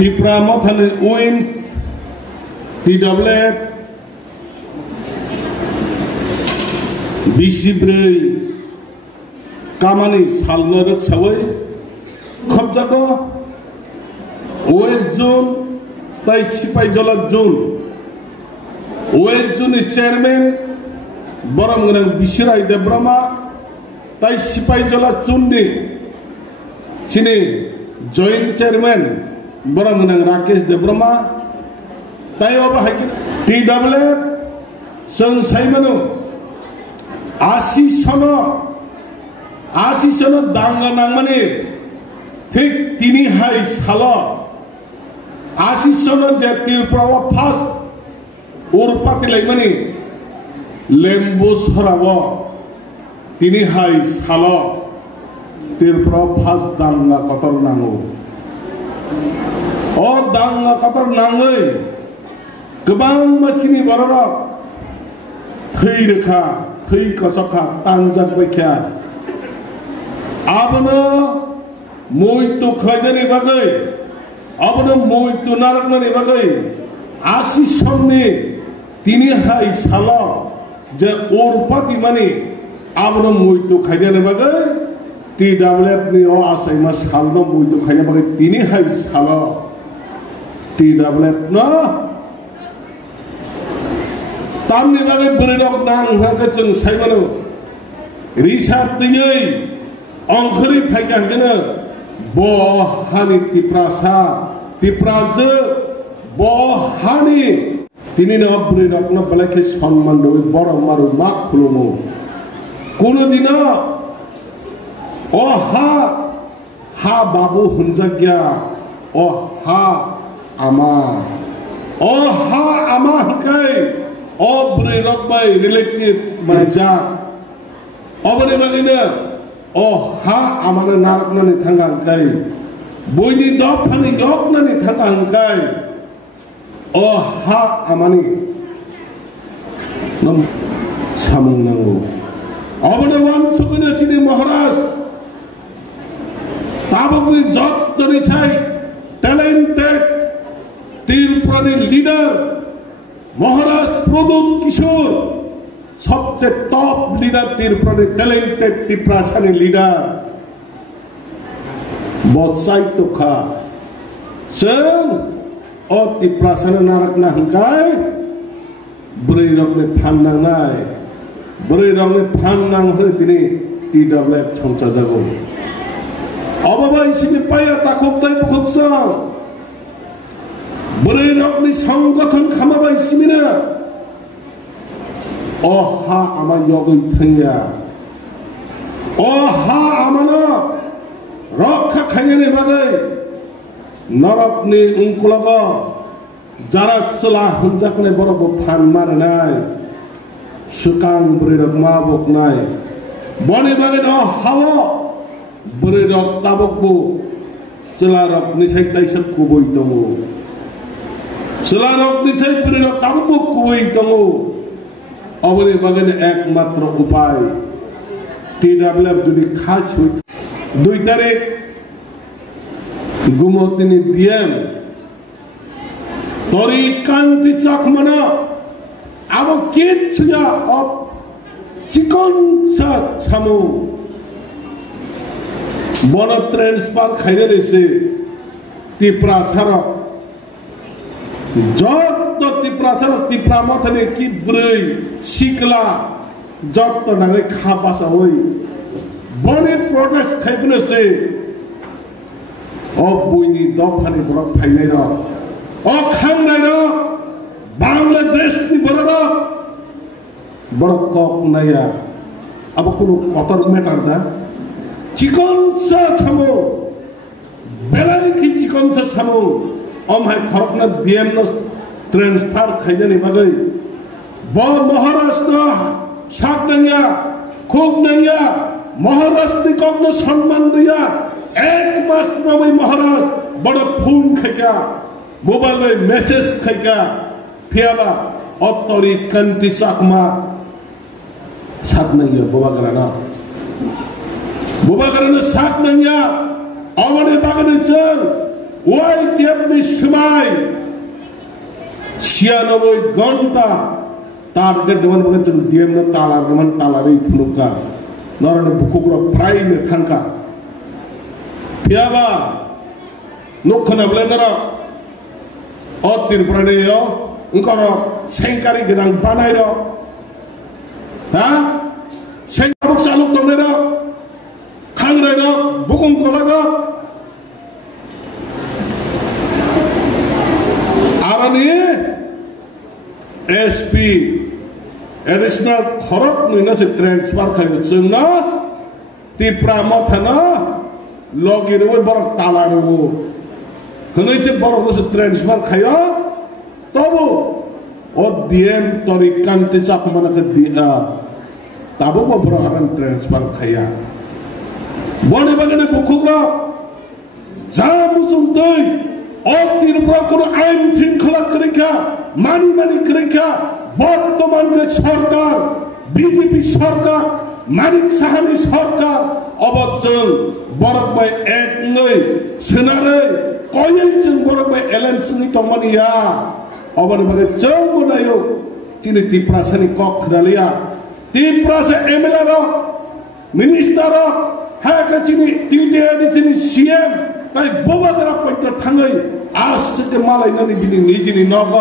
Tipra mothane wins TWF Bisibrei Kamani Salnorak Sawai Khobjago West Zone Tai Sipai Jolak Zone West Zone Chairman Boram Nang Bisirai Debrama Tai Sipai Jolak Zone Sini Joint Chairman Boram Nang Rakesh Debrama Tai Oba Hakit TWF Sang Saimanu Asisana Danga Nangmani Tik Tini Hai Sala Asisana Jatir Prawa Fast Urpati Laimani Lembus Harawa Tini Hai Sala Tir Prawa Fast Danga Katar Nangu O Danga Katar Nangui Kebang Machini Barara Thirka Thai Kachaka Tanjak Bakya Abana Muito Khaidani Bagai Abana Muito Narakmani Bagai Asishamni Tini Hai Sala Je Urpati Mani Abana Muito Khaidani Bagai TWF ni O Asaimas Halno Muito Khaidani Bagai Tini Hai Sala TWF na Tamni bagai beredok nang hakaceng saimanu risat tinggi angkri phaikang kena bo hani tipraje bo hani tini na beredok na balake সম্মান doi borong maru mak khulumu kono dina o ha babu hunjagya o ha ama kai All break by relative Majak. Over the Oh, ha, Amana Narknani Tangankai. Boyni Dopani Yoknani Tangankai. Oh, ha, Amani. No, Samunango. Over the one Sukunachini Maharaj. Tabakli Jot Tonichai, talented Tirprani leader. Maharaj Pradut Kishore, such a top leader, talented Tiprasani leader. Both sides to Kha. Sir, or Tiprasana Narakna Hankai, Braid of the Pandangai, Braid of the Pandang Hurtini, TWF Chonsajago. Ababa is in the Paya Takop type of song. Beredokni Sanggathon Khamabai Simina Oh ha ama yogi thaya Oh ha amana Rakha khayane bagai Narakni unkulaga Jara salah hunjakne borobo phan marnai Sukang beredok mabok nai Bani bagai oh hawa Beredok tabokbu Celarok nisai taisap kuboi tomo Selarok nisai beredok tambuk kuwai tango Awali bagan ekmatra upai TWF jodi khas hui 2 tarik Gumotini diam Tori kanti chakmana Abo kit chuja of Chikon sa chamu Bona transfer khaide dese Tipra sarok Jot tipra mothane ki brei sikla jot to nangai khapasa hoi bone protest khaipne se o buini dofani borok phainai ro o khangnai ro Bangladesh ni borok borok kok naya abo kono kotor matter da chikon sa chamo belai ki chikon sa chamo Hai Kharokna DM transfer Khaidani Bagai Bo Maharashtra Saknanya Khognanya Maharashtra Kogno Samman Diya Ek mas Nabai Maharashtra Bada phone Khaika Mobile message Khaika Phiaba Authority Kanti Sakma Saknanya Boba Karana Saknanya Awade Bagani Chal ওয়াইটিএফনি সময় 96 ঘন্টা target dewan bukan cuma diam na talar dewan talari puluka norana bukukro prai ne thangka piaba nukhana blenara otir prane yo ngkoro sengkari gedang banai ro ha sengkabuk saluk tongne ro khangrai ro bukung kola ro arani SP additional khorok nina che transfer khayo chungna tipra mathana login wo borok talaru hne che borok se transfer khayo tobo o dm torikan te chak mana ke dia tabo bo borok aran transfer khaya bone bagane bukhukra jamu sumtoi o tirpra kono ain shrinkhla krika মানি ক্রেকা বর্তমান যে সরকার BJP Sarkar Manik Sahani Sarkar অবচল Borok by এক নই সোনারে কয়েক জন বরক by LNC তমানিয়া অবন বাগে চমনায়ো চিনি তিপ্রাসানি কখরালিয়া Tiprasa MLA র minister হ্যাঁ চিনি টিউটিআনি চিনি সিএম তাই বোবাদরা পয়টা থাঙ্গাই আসছে মালাই নানি বিনি নিজিনি নগ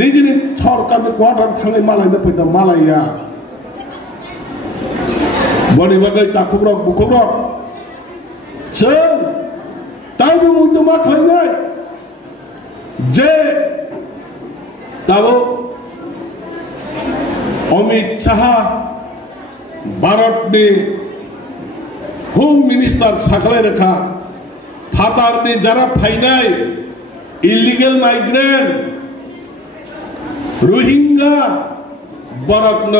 নিজিনি সরকারনি কোয়ার্টার থাঙ্গাই মালাই না পয়টা মালাইয়া বনি বাগাই তাকুরক বুকুরক চল তাইবো মুইতো মা খাইনাই যে তাবো অমিত শাহ ভারতনি হোম মিনিস্টার সাকলাই রেখা ফাতারনি যারা ফাইনাই ইলিগেল মাইগ্রেন্ট রোহিঙ্গা বরকন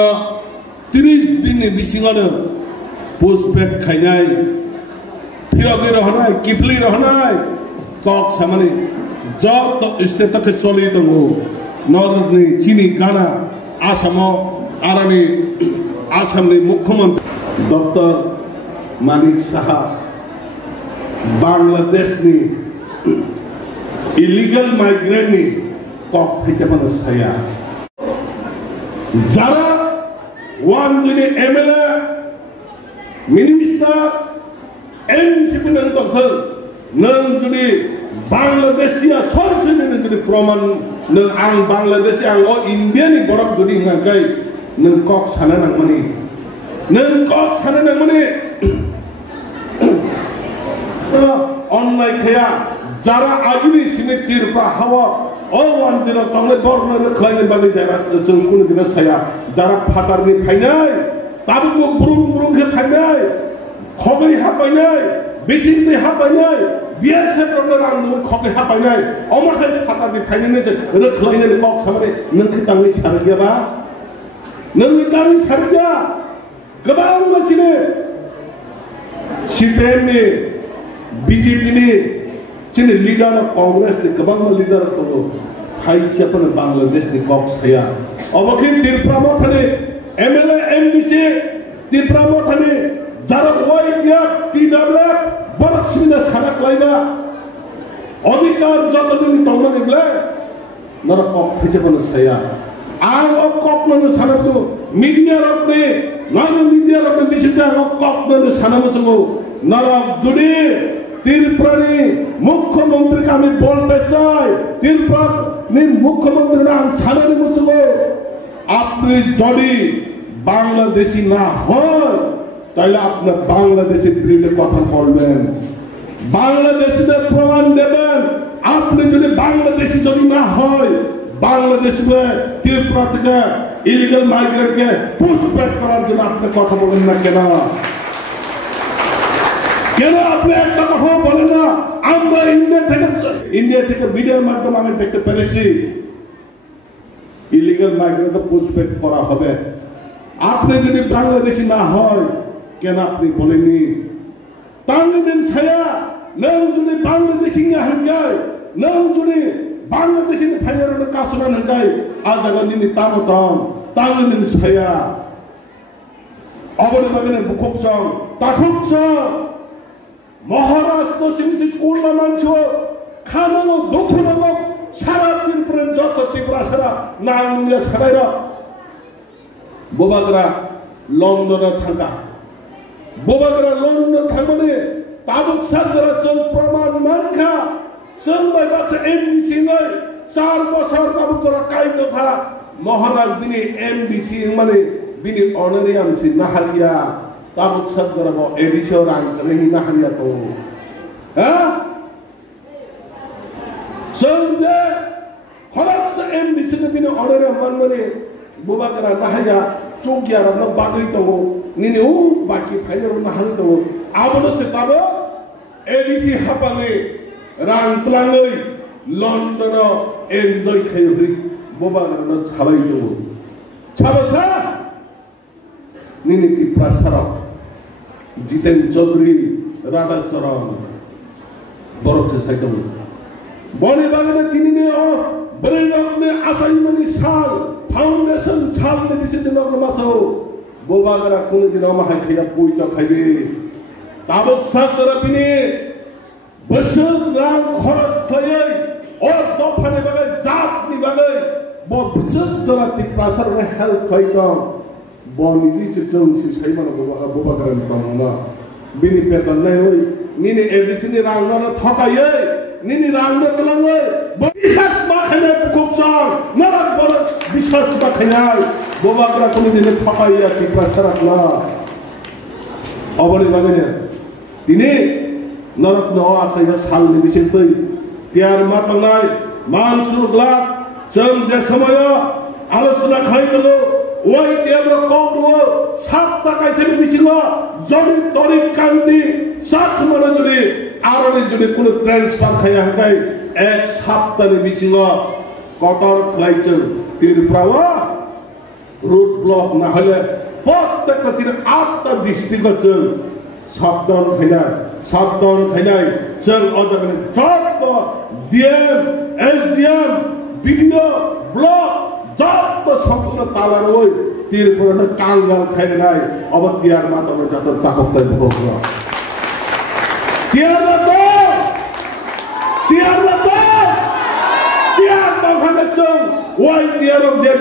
30 দিন বিসিঙানো পুষ্পেক খাইনাই ফিরগে রহনাই কিফলি রহনাই কক সামানি যত স্টেটকে চলি দङ নরনি চিনি গানা আসাম আরানি আসামনি মুখ্যমন্ত্রী doctor Manik Saha বাংলাদেশনি illegal মাইগ্রেন্টনি cock ফেচামানো সায়া যারা ওয়ান যদি এমএলএ মিনিস্টার এনসিপি নং দখল নং যদি বাংলাদেশিয়া সরাসরি নং যদি প্রমাণ নং আং বাংলাদেশি আং ও ইন্ডিয়ানি বরফ যদি হাঙ্কাই নং কক সানা নাংমানি নং কক সানা নাংমানি অন্যায় খেয়া যারা আজমি সিনে তীরপা হাওয়া ও ওয়ানজিরা তংলে বর্ণনে খাইনে বাগে যারা जों কোনদিন সায়া যারা ফাতারনি ফাইনাই তাবো বুরুং বুরুং খে ফাইনাই খগৈ হাপাইনাই বেচিনি হাপাইনাই বিএসএফ রনে রাংনো খগৈ হাপাইনাই অমাখে ফাতারনি ফাইনাই যে রখলাইনে কক সামনে नोंखि तांनि सारगियाबा नोंनि तांनि सारगिया गोबां मानसिनि सिपिएमनि बीजेपीनि चिनि लीडर कांग्रेस नि गोबां लीडर दङ खायसेफोर बांलादेशनि कक साया अबखि तिरफ्रामा थाने एमएलए एमडीसी तिरफ्रामा थाने যারা ওয়াইপিএফ টিডব্লিউএফ বরকসিনা সারা লাইনা অধিকার যতদিন তমনিবলে নর কক ফেচেবন সায়া আং অক কক নন সানাতো মিডিয়া রকনে নন মিডিয়া রকনে বিশেষা অক কক নন সানামো নর জুড়ি ত্রিপুরানি মুখ্যমন্ত্রীকে আমি বলতে চাই ত্রিপুরানি মুখ্যমন্ত্রী নাম সানানি মুছবো আপনি যদি বাংলাদেশি না হয় তাহলে আপনি বাংলাদেশের বিরুদ্ধে কথা বলবেন বাংলাদেশিদের প্রমাণ দেবেন আপনি যদি বাংলাদেশি যদি না হয় বাংলাদেশে ত্রিপুরা থেকে ইলিগাল মাইগ্রেন্টকে পুশব্যাক করার জন্য আপনি কথা বলেন না কেন আপনি একটা কথা বলেন না আমরা ইন্ডিয়া থেকে ভিডিওর মাধ্যমে আমি দেখতে পেরেছি ইলিগাল মাইগ্রেন্টকে পুশব্যাক করা হবে আপনি যদি বাংলাদেশি না হয় কেন আপনি বলেননি তাংলিন ছায়া নং যদি বাংলাদেশি হাঙ্গাই নং যদি বাংলাদেশি ফাইনারন কাসনা হাঙ্গাই আজাগনি তামতম তাংলিন ছায়া অবনে বাগনে বুখকসং তাখকসং মহারাষ্ট্র সিনসি স্কুল মানছো खानांगौ दुखुनांगौ सारा दिन पर्यन्त जत टिप्रासारा नांगौनिया सारायरा बोबाग्रा लन्डनाव थांगा बोबाग्रा लन्डनाव थांनानै ताबुक सारग्रा जों प्रमाण मानखा जों बायबासो एमबिसि नै 4 বছর ताबुकरा कायदखा महाराज बिनि एमबिसि माने बिनि ऑनरेरियम सि नाहालिया ताबुक सारग्रा एडिसो रांग रही नाहालिया तो हा जों जे खरस एमबिसि बिनि ऑनरेरियम माने बोबाग्रा नाहाया चौकियारा न बागै दङ निने उ बाकी फाइनर नाहालि दङ आबनो से ताबो एडिसि हापाले रां प्लाङै लन्डनाव एन्जय खायो बोबाग्रा खालाय दङ छाबसा निने टिप्रासारा जितेन चौधरी राधा सरन बरकसे साइदङ बने बागने तिनीने बरेरमने आसाइमनि साल फाउन्डेसन छालने बिसेसे नगमासो बोबाग्रा कुनै दिन माहाय खैया पुइता खाइबे ताबुक सागरा बिनि बोसोर रां खरच थयै अ दफानि बागै जातनि बागै ब बोसोर जरा टिप्रासारने हेल्प खैता बनिजि से जोंसि साइमानो बोबाग्रानि बामुना बिनि बेतन नै ओइ निने एडिसिनि रांनानो थकायै निनि रांनो तलाङै बिश्वास बाखायनाय खुबसार नरक बर बिश्वास बाखायनाय बोबाग्रा कुनै दिन थकाया टिप्रासारना अबनि बागैनो दिनै नरक न आसायगा सालनि बिसेतै त्यार मातंनाय मानसुरग्ला जों जे समय आलोचना खाइदलो ওই তেল কমো 7 টাকায় ছেলে বিছিলো যদি তরিক কান্দি 60 মানে যদি আরনে যদি কোন ট্রান্সফার খাই হাকাই এক সপ্তাহে বিছিলো কতর খাইছে তীরপ্রাওয়া রুট ব্লক না হলে প্রত্যেকটা চির 8টা ডিস্ট্রিক্ট সাবধান খাইনাই जों অজগনে যত ডিএম এসডিএম ভিডিও ব্লক যত সম্পূর্ণ তালার ওই তীরপুরনে কাঙ্গাল খাইনাই অব তিয়ার মাতমে যত তাকতাই ভোগরা তিয়ার মাথানে চং ওই তিয়ার যে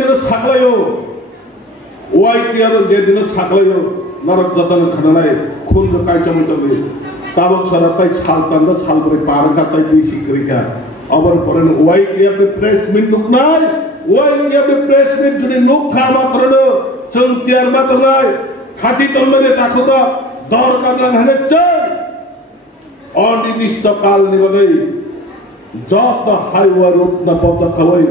দিন সাকলায়ো নরক যতন খানাই খুন কাইচমে তবে ताबुक सराताय सालतांदा सालबरे पारकाताय बिसिक्रिका अबर परन वाइ याबे प्रेस मिट नुकनाय वाइ याबे प्रेस मिट जुदि नुखा मात्रनो जों तियार मात्रनाय खाति तलमने ताखुरा दरकार लाने चै अनिर्दिष्ट कालनि बागै जत हाइवा रुट न पद खवै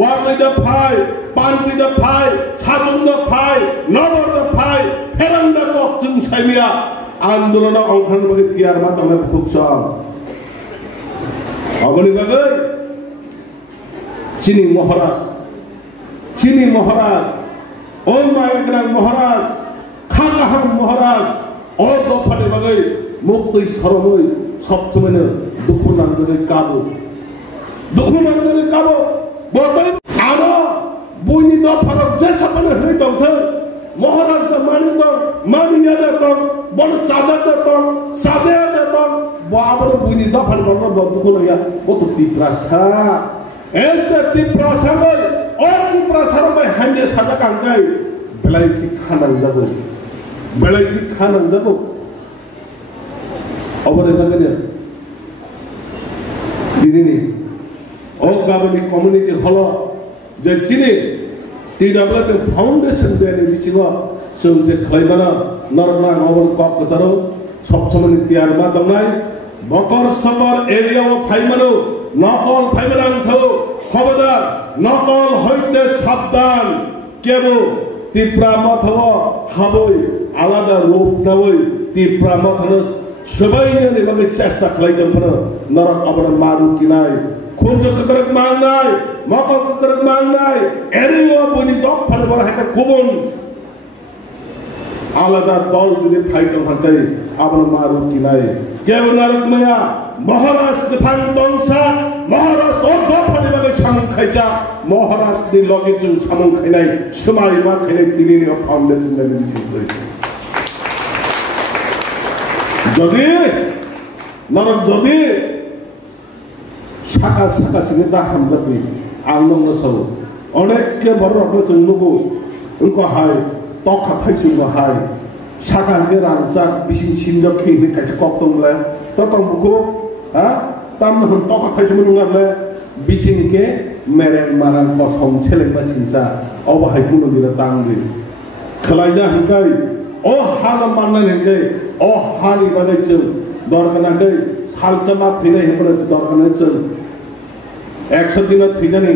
वागैदा फाइ पानपिदा फाइ साजुंदा फाइ नबरदा फाइ फेरंदा कक जों साइमिया आंदोलन अंखान बागै तियार मातंनाय खुबसा अबनि बागै चिनी महाराज ओ मायग्रान महाराज खागाहान महाराज ओ दफानि बागै मुक्ति सरमै सबसमयनो दुखु नांजोनै काबु बतै आरो बयनि दफाराव जेसाबानो होय दंथों महाराज दा मानिया दं बन साजा दं साजा दं बाबरो बुनि दफान बन दुखु नया बत टिप्रासा ऐसे टिप्रासा में और टिप्रासा में हंजे साजा कांगै बेलाय की खानां जाबो अबरे बागने दिनिनि ओ गाबनि कम्युनिटी हल जे चिनि टिडब्ल्यूटी फाउंडेशन देने बिसिङा जों जे खालायबाना नरना अबर कप गजारो सब समय तियार मा दंनाय मकर सकर एरियाव फाइमानो नकल फाइमानांसौ खबरदार नकल हইতে साबधान केबो टिप्रा मथव हाबै आलादा रूप नावै टिप्रा मथनो सबाइनो निबागै चेष्टा खालायदोंफोर नरक अबर मारु किनाय खुद ककरक मांगनाय मकर ककरक मांगनाय एरिया बनि दफान बराहाय गुबुन आलादा दल जुदि फाइदों हाथै आबन मारु किनाय केबो नरक माया महाराज गोथां दंसा महाराज ओ दफानि बागै सामं खायजा महाराज नि लगे जों सामं खायनाय समाय मा खायनाय दिनिनि फाउंडेशन नि बिसिङै যদি সাকা সাকা সিগে दा हामजाबि आं नंनो साव अनेक के बररबो जों लोगो उनको हाय तखा थाइसुंगो हाय साका के रांजाक बिसिं सिनजो खिनि काइसे कक्तंले ततंबुको हा ताम हन तखा थाइसुंगो नंगाले बिसिं के मेरे मारां कसम सेलेंबा सिनसा अबाहाय बुनो दिला तांगि खलायना हंकाय ओ हाल मानना हंकाय ओ हालि बादै जों दरखानाखै सालचमा थैनाय हेफोरा दरखानाय जों 100 दिन थैनानै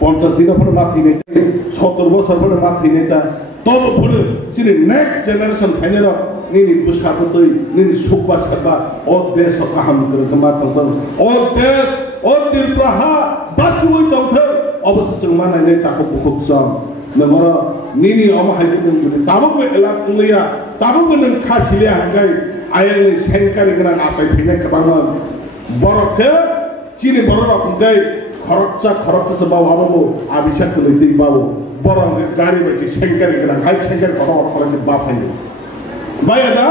50 दिनफोर मा थैनाय 70 बोसोरफोर मा थैनाय दा तबफोर जोंनि नेक्स्ट जेनेरेशन फाइनेर निनि बुसाफोर निनि सुखबा साबा अ देश गाहाम मा थांदों अ देश अ दिरफ्राहा बासुयै दंथो अबश्य जों मा नायनाय ताखौ बहुत जों नमरा निनि अमाहाय जों दाबो एला कुलिया दाबो नों खासिलिया हांगाय आयनि सेंकारि गोनां आसाय फैनाय गोबांमोन बर'खौ चिनि बर' रावखौहाय खरकसा बावहाबाबो आबिसा गोलै बावो बर' गारि बायदि सेंकारि गोनां हाय सेंकारि बर' खालामनो बाफायो बाया दा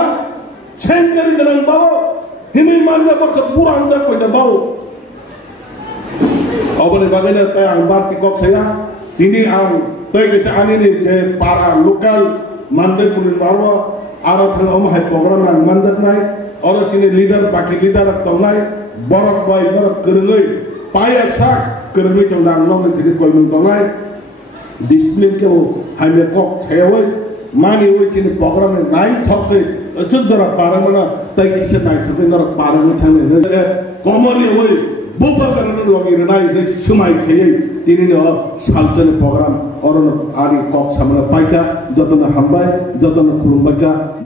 सेंकारि गोनां बावो हिमै मानजाफोरखौ बुरान जाफैनो बावो अबले बागैनो ताय आं बारति कक्साया दिनै आं तै गैसे आनिनि जे पारा लोकाल मानदै पुलिस बावो आरो थाङो माहाय प्रग्राम आं मानजानाय अरो चिनि लिडार बाकी लिडार तंनाय बरक बाय बरक गोरोङै पायासा गोरोङै तंना नंगै थिनि गयमन तंनाय डिसिप्लिन के हाइमे कक छायावै मानि वै चिनि प्रग्राम नाय थकै असुदरा पारमना तै किसे नाय थकै नर पारम थांने कमरि वै बुबा करन लगे नाय दे समाय खयै तिनि न सालचन प्रग्राम अरन आरि कक सामना पाइका जतन हामबाय जतन खुलुमबायका